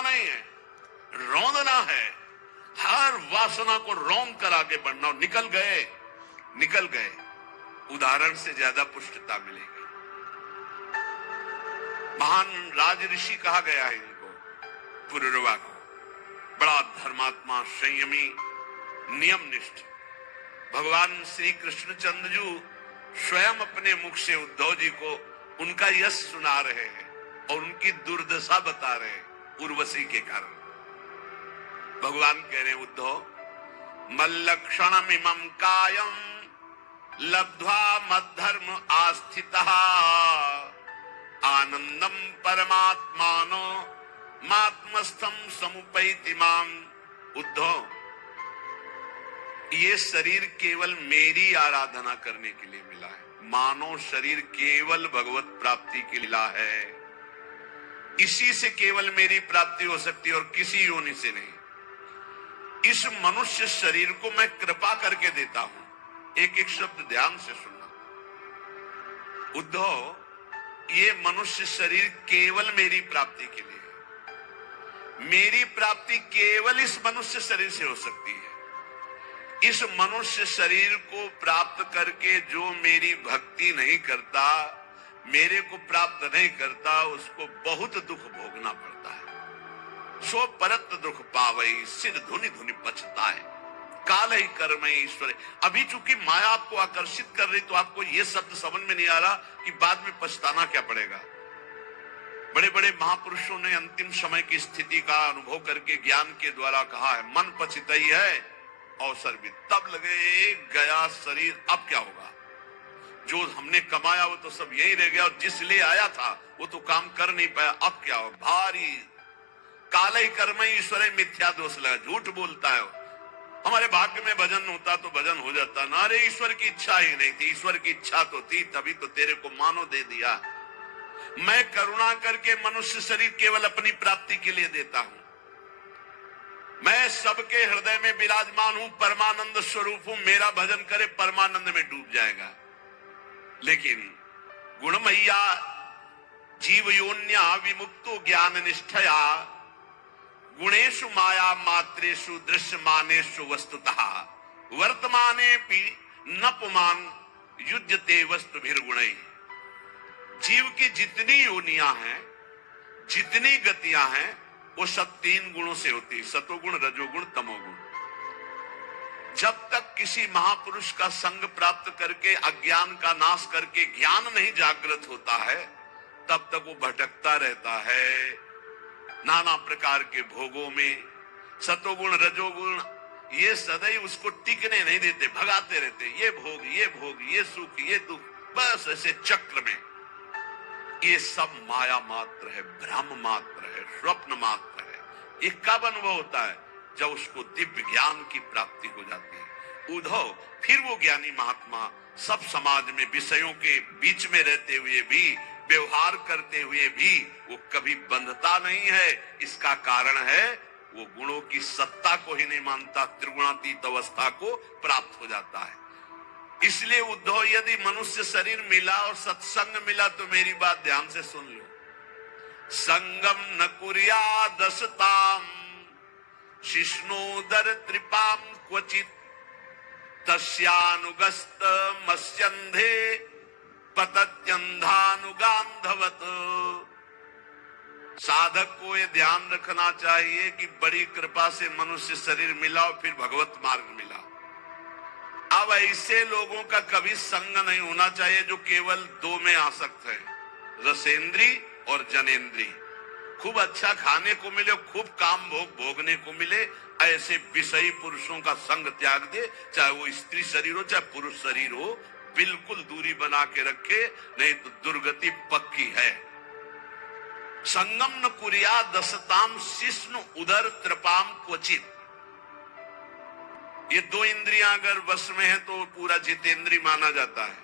भागना नहीं है, रौंदना है। हर वासना को रौंद कर आगे बढ़ना। निकल गए उदाहरण से ज्यादा पुष्टता मिलेगी। महान राज ऋषि कहा गया है इनको, पुरुरवा को। बड़ा धर्मात्मा, संयमी, नियमनिष्ठ। भगवान श्री कृष्णचंद्र स्वयं अपने मुख से उद्धव जी को उनका यश सुना रहे हैं और उनकी दुर्दशा बता रहे हैं उर्वशी के कारण। भगवान कह रहे हैं, उद्धव मल्लक्षणम इमं कायम लब्ध्वा मद्धर्म आस्थितः आनंदम परमात्मानो मात्मस्थम समुपैति माम। उद्धव, ये शरीर केवल मेरी आराधना करने के लिए मिला है। मानव शरीर केवल भगवत प्राप्ति के लिए मिला है। इसी से केवल मेरी प्राप्ति हो सकती है और किसी योनि से नहीं। इस मनुष्य शरीर को मैं कृपा करके देता हूं। एक एक शब्द ध्यान से सुनना। उद्धव, ये मनुष्य शरीर केवल मेरी प्राप्ति के लिए है। मेरी प्राप्ति केवल इस मनुष्य शरीर से हो सकती है। इस मनुष्य शरीर को प्राप्त करके जो मेरी भक्ति नहीं करता, मेरे को प्राप्त नहीं करता, उसको बहुत दुख भोगना पड़ता है। सो परत दुख पावई सिर धुनि धुनि पछताए काल ही कर्म ईश्वर। अभी चूंकि माया आपको आकर्षित कर रही तो आपको यह शब्द समझ में नहीं आ रहा कि बाद में पछताना क्या पड़ेगा। बड़े बड़े महापुरुषों ने अंतिम समय की स्थिति का अनुभव करके ज्ञान के द्वारा कहा है, मन पछताई है अवसर भी तब लगे गया शरीर, अब क्या होगा। जो हमने कमाया वो तो सब यही रह गया और जिस लिए आया था वो तो काम कर नहीं पाया, अब क्या होगा। भारी काले कर्म ईश्वर मिथ्या दोष लगा, झूठ बोलता है। हमारे भाग्य में भजन होता तो भजन हो जाता ना। अरे ईश्वर की इच्छा ही नहीं थी, ईश्वर की इच्छा तो थी, तभी तो तेरे को मानो दे दिया। मैं करुणा करके मनुष्य शरीर केवल अपनी प्राप्ति के लिए देता हूं। मैं सबके हृदय में विराजमान हूं, परमानंद स्वरूप हूं। मेरा भजन करे परमानंद में डूब जाएगा। लेकिन गुणमय्या जीव योन्या विमुक्तो ज्ञान निष्ठया गुणेशु माया मात्रेषु दृश्यमानेषु वस्तुतः वर्तमाने पि न पुमान युध्यते वस्तुभिर्गुणैः। जीव की जितनी योनियां हैं, जितनी गतियां हैं, वो सब तीन गुणों से होती है, सतोगुण, रजोगुण, तमोगुण। जब तक किसी महापुरुष का संग प्राप्त करके अज्ञान का नाश करके ज्ञान नहीं जागृत होता है, तब तक वो भटकता रहता है नाना प्रकार के भोगों में। सतोगुण, रजोगुण ये सदैव उसको टिकने नहीं देते, भगाते रहते। ये भोग, ये भोग, ये सुख, ये दुख, बस ऐसे चक्र में। ये सब माया मात्र है, भ्रम मात्र है, स्वप्न मात्र है। ये कब अनुभव होता है? जब उसको दिव्य ज्ञान की प्राप्ति हो जाती है। उद्धव, फिर वो ज्ञानी महात्मा सब समाज में विषयों के बीच में रहते हुए भी, व्यवहार करते हुए भी वो कभी बंधता नहीं है। इसका कारण है वो गुणों की सत्ता को ही नहीं मानता, त्रिगुणातीत अवस्था को प्राप्त हो जाता है। इसलिए उद्धव, यदि मनुष्य शरीर मिला और सत्संग मिला तो मेरी बात ध्यान से सुन लो। संगम न कुर्या दशताम शिष्णोदर त्रिपाम क्वचित तस्यानुगस्त मस्यंधे पतत्यंधानुगांधवत। साधक को यह ध्यान रखना चाहिए कि बड़ी कृपा से मनुष्य शरीर मिला और फिर भगवत मार्ग मिला। अब ऐसे लोगों का कभी संग नहीं होना चाहिए जो केवल दो में आसक्त है, रसेंद्री और जनेंद्री। खूब अच्छा खाने को मिले, खूब काम भोग भोगने को मिले, ऐसे विषयी पुरुषों का संग त्याग दे। चाहे वो स्त्री शरीर हो चाहे पुरुष शरीर हो, बिल्कुल दूरी बना के रखे, नहीं तो दुर्गति पक्की है। संगम न कुर्या दशताम शिष्णु उदर त्रिपाम क्वचित। ये दो इंद्रियां अगर वश में है तो पूरा जितेंद्री माना जाता है।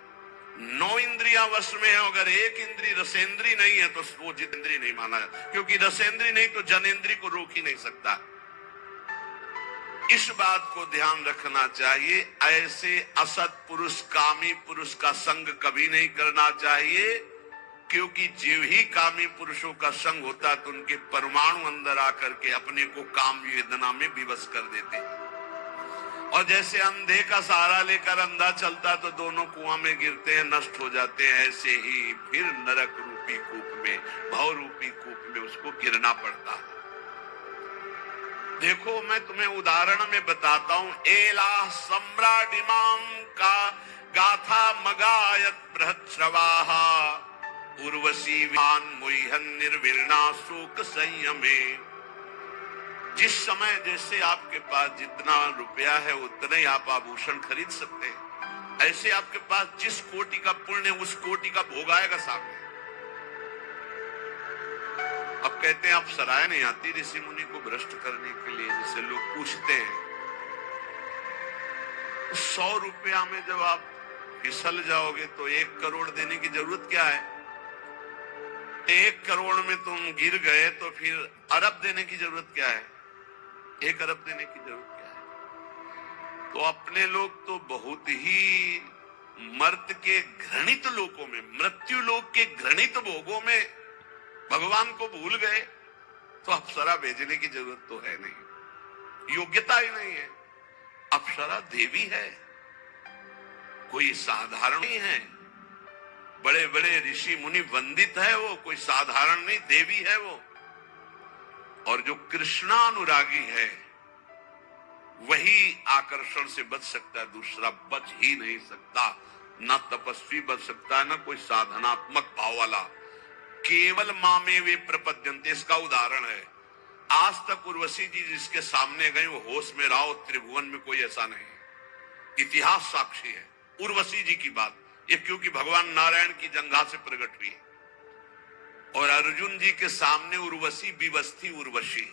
9 इंद्रियां वश में है, अगर एक इंद्री रसेंद्री नहीं है तो वो जितेंद्री नहीं माना जाता, क्योंकि रसेंद्री नहीं तो जनेंद्री को रोक ही नहीं सकता। इस बात को ध्यान रखना चाहिए। ऐसे असत पुरुष, कामी पुरुष का संग कभी नहीं करना चाहिए। क्योंकि जीव ही कामी पुरुषों का संग होता तो उनके परमाणु अंदर आकर के अपने को काम वेदना में विवश कर देते हैं। और जैसे अंधे का सहारा लेकर अंधा चलता तो दोनों कुआं में गिरते हैं, नष्ट हो जाते हैं, ऐसे ही फिर नरक रूपी कूप में, भव रूपी कूप में उसको गिरना पड़ता है। देखो मैं तुम्हें उदाहरण में बताता हूं। एला सम्राडिमाम का गाथा मगायत बृहच्छ्रवाहा उर्वशी वान मुहन निर्विरणा शोक संयमे। जिस समय जैसे आपके पास जितना रुपया है उतने ही आप आभूषण खरीद सकते हैं, ऐसे आपके पास जिस कोटि का पुण्य उस कोटि का भोग आएगा सामने। अब कहते हैं आप सराय नहीं आती ऋषि मुनि को भ्रष्ट करने के लिए, जिसे लोग पूछते हैं 100 रुपया में जब आप फिसल जाओगे तो 1 करोड़ देने की जरूरत क्या है? 1 करोड़ में तुम गिर गए तो फिर अरब देने की जरूरत क्या है? 1 अरब देने की जरूरत क्या है? तो अपने लोग तो बहुत ही मर्त के घृणित लोकों में, मृत्यु लोक के घृणित भोगों में भगवान को भूल गए, तो अप्सरा भेजने की जरूरत तो है नहीं, योग्यता ही नहीं है। अप्सरा देवी है, कोई साधारण नहीं है। बड़े बड़े ऋषि मुनि वंदित है वो, कोई साधारण नहीं, देवी है वो। और जो कृष्णानुरागी है वही आकर्षण से बच सकता है, दूसरा बच ही नहीं सकता। न तपस्वी बच सकता है, न कोई साधनात्मक भाव वाला। केवल मामे वे प्रपद्यन्ते, इसका उदाहरण है। आज तक उर्वशी जी जिसके सामने गए वो होश में रहा, त्रिभुवन में कोई ऐसा नहीं। इतिहास साक्षी है उर्वशी जी की बात, ये क्योंकि भगवान नारायण की जंघा से प्रकट हुई है। और अर्जुन जी के सामने उर्वशी विवश थी, उर्वशी